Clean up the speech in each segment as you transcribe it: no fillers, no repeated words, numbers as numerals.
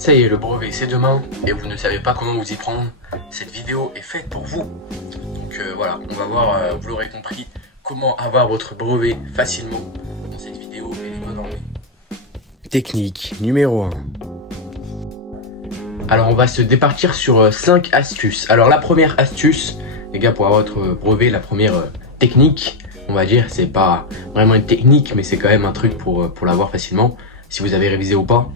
Ça y est, le brevet c'est demain et vous ne savez pas comment vous y prendre. Cette vidéo est faite pour vous. Donc voilà, on va voir, vous l'aurez compris, comment avoir votre brevet facilement dans cette vidéo et les doigts dans le nez. Technique numéro 1. Alors on va se départir sur 5 astuces. Alors la première astuce, les gars, pour avoir votre brevet, la première technique, on va dire, c'est pas vraiment une technique, mais c'est quand même un truc pour l'avoir facilement, si vous avez révisé ou pas,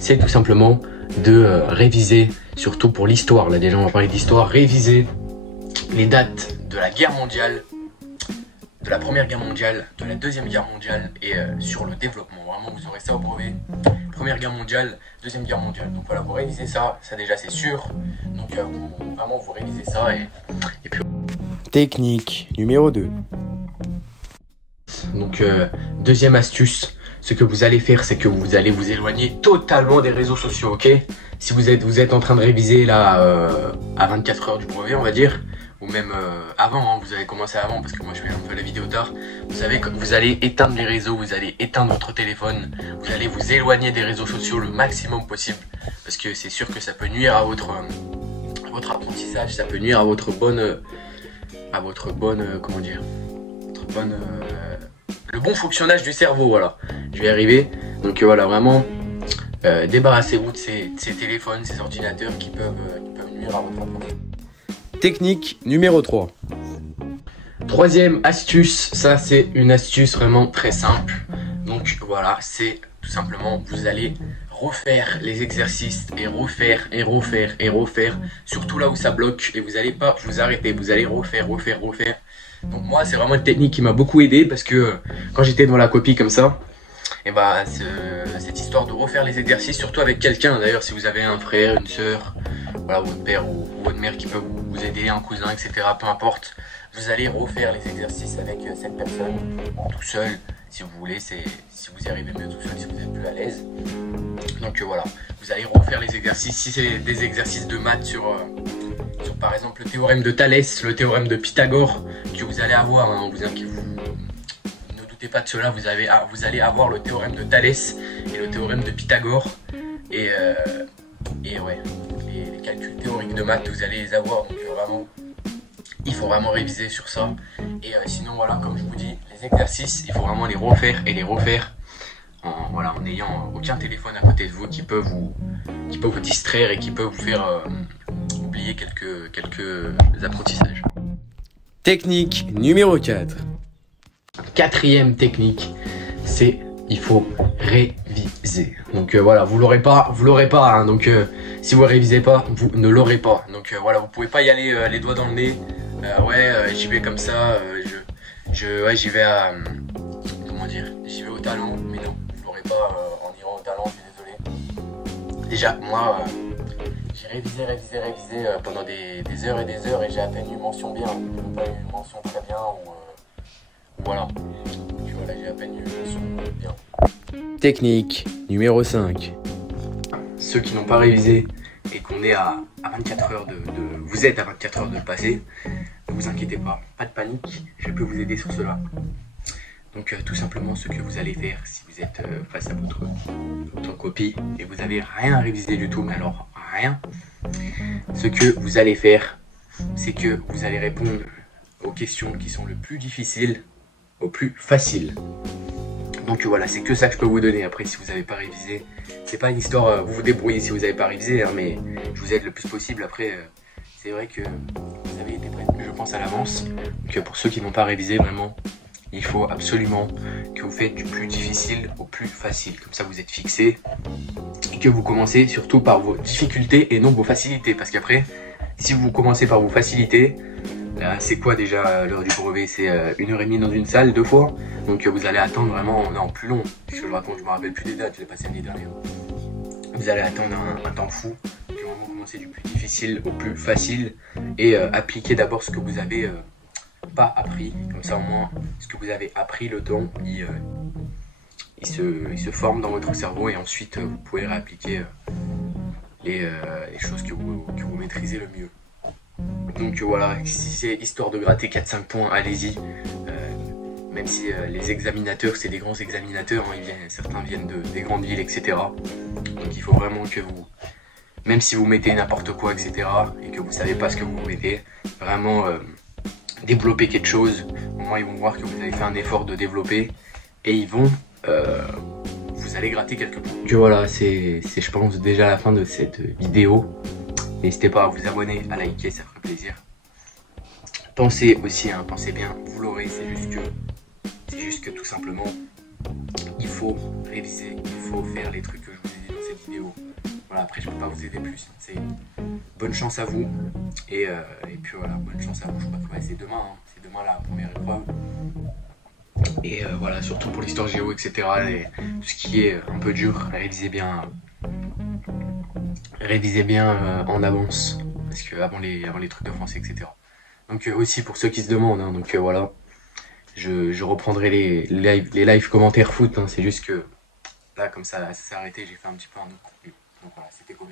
c'est tout simplement de réviser, surtout pour l'histoire. Là déjà on va parler d'histoire, réviser les dates de la guerre mondiale, de la première guerre mondiale, de la deuxième guerre mondiale et sur le développement. Vraiment vous aurez ça au brevet. Première guerre mondiale, deuxième guerre mondiale. Donc voilà, vous révisez ça, ça déjà c'est sûr. Donc vraiment vous révisez ça et puis... Technique numéro 2. Donc deuxième astuce, ce que vous allez faire, c'est que vous allez vous éloigner totalement des réseaux sociaux, ok? Si vous êtes en train de réviser là à 24 heures du brevet, on va dire, ou même avant, hein, vous avez commencé avant parce que moi je fais un peu la vidéo tard. Vous savez que vous allez éteindre les réseaux, vous allez éteindre votre téléphone, vous allez vous éloigner des réseaux sociaux le maximum possible parce que c'est sûr que ça peut nuire à votre apprentissage, ça peut nuire à votre bonne, comment dire, le bon fonctionnage du cerveau, voilà. Je vais y arriver. Donc voilà, vraiment, débarrassez-vous de ces téléphones, ces ordinateurs qui peuvent nuire à votre apprentissage. Technique numéro 3. Troisième astuce, ça c'est une astuce vraiment très simple. Donc voilà, c'est tout simplement, vous allez refaire les exercices et refaire, surtout là où ça bloque, et vous n'allez pas vous arrêter, vous allez refaire. Donc moi c'est vraiment une technique qui m'a beaucoup aidé parce que quand j'étais devant la copie comme ça, et bah cette histoire de refaire les exercices, surtout avec quelqu'un, d'ailleurs si vous avez un frère, une soeur, voilà, votre père ou votre mère qui peut vous aider, un cousin, etc., peu importe, vous allez refaire les exercices avec cette personne, tout seul, si vous voulez, si vous y arrivez mieux tout seul, si vous êtes plus à l'aise. Donc voilà, vous allez refaire les exercices, si c'est des exercices de maths sur par exemple le théorème de Thalès, le théorème de Pythagore, que vous allez avoir, hein, ne doutez pas de cela, vous allez avoir le théorème de Thalès et le théorème de Pythagore, et ouais, les calculs théoriques de maths, vous allez les avoir, donc vraiment, il faut vraiment réviser sur ça. Et sinon voilà, comme je vous dis, les exercices, il faut vraiment les refaire en n'ayant aucun téléphone à côté de vous qui peut vous distraire et qui peut vous faire oublier quelques apprentissages. Technique numéro 4. Quatrième technique, c'est il faut réviser. Donc voilà, vous l'aurez pas, hein, donc si vous révisez pas, vous ne l'aurez pas. Donc voilà, vous pouvez pas y aller les doigts dans le nez. J'y vais comme ça, j'y vais à j'y vais au talent, mais non, vous l'aurez pas en irant au talent, je suis désolé. Déjà moi j'ai révisé pendant des heures et des heures et j'ai à peine eu mention bien, j'ai pas eu mention très bien ou voilà. Donc voilà, j'ai à peine eu mention bien. Technique numéro 5. Ceux qui n'ont pas révisé et qu'on est à 24 heures vous êtes à 24 heures de le passer, ne vous inquiétez pas, pas de panique, je peux vous aider sur cela. Donc tout simplement ce que vous allez faire si vous êtes face à votre copie et vous n'avez rien révisé du tout, mais alors rien, ce que vous allez faire, c'est que vous allez répondre aux questions qui sont le plus difficiles au plus facile. Donc voilà, c'est que ça que je peux vous donner. Après, si vous n'avez pas révisé, c'est pas une histoire, vous vous débrouillez si vous n'avez pas révisé, hein, mais je vous aide le plus possible. Après, c'est vrai que vous avez été prévenu, je pense, à l'avance. Donc pour ceux qui n'ont pas révisé, vraiment, il faut absolument que vous faites du plus difficile au plus facile. Comme ça, vous êtes fixé et que vous commencez surtout par vos difficultés et non vos facilités. Parce qu'après, si vous commencez par vos facilités, c'est quoi déjà l'heure du brevet? C'est 1h30 dans une salle, 2 fois. Donc vous allez attendre vraiment, non, plus long. Parce que je me rappelle plus des dates, je l'ai passé l'année dernière. Vous allez attendre un temps fou. Donc vraiment commencer du plus difficile au plus facile. Et appliquer d'abord ce que vous avez pas appris. Comme ça au moins, ce que vous avez appris, le temps, il se forme dans votre cerveau. Et ensuite, vous pouvez réappliquer les choses que vous maîtrisez le mieux. Donc voilà, si c'est histoire de gratter 4-5 points, allez-y. Même si les examinateurs, c'est des grands examinateurs, hein, certains viennent des grandes villes, etc. Donc il faut vraiment que même si vous mettez n'importe quoi, etc. et que vous savez pas ce que vous mettez, vraiment développer quelque chose. Au moins ils vont voir que vous avez fait un effort de développer et ils vont vous allez gratter quelque part. Donc voilà, c'est je pense déjà la fin de cette vidéo. N'hésitez pas à vous abonner, à liker, ça ferait plaisir. Pensez aussi, hein, pensez bien, vous l'aurez, c'est juste que tout simplement, il faut réviser, il faut faire les trucs que je vous ai dit dans cette vidéo. Voilà, après je peux pas vous aider plus. C'est bonne chance à vous. Et puis voilà, bonne chance à vous. Je crois que ouais, c'est demain, hein. C'est demain la première épreuve. Et voilà, surtout pour l'histoire géo, etc. Et tout ce qui est un peu dur, révisez bien en avance. Parce que avant les trucs de français, etc. Donc aussi pour ceux qui se demandent, hein, donc voilà. Je reprendrai les live commentaires foot, hein. C'est juste que là, comme ça s'est arrêté, j'ai fait un petit peu un autre contenu. Donc voilà, c'était Kobe.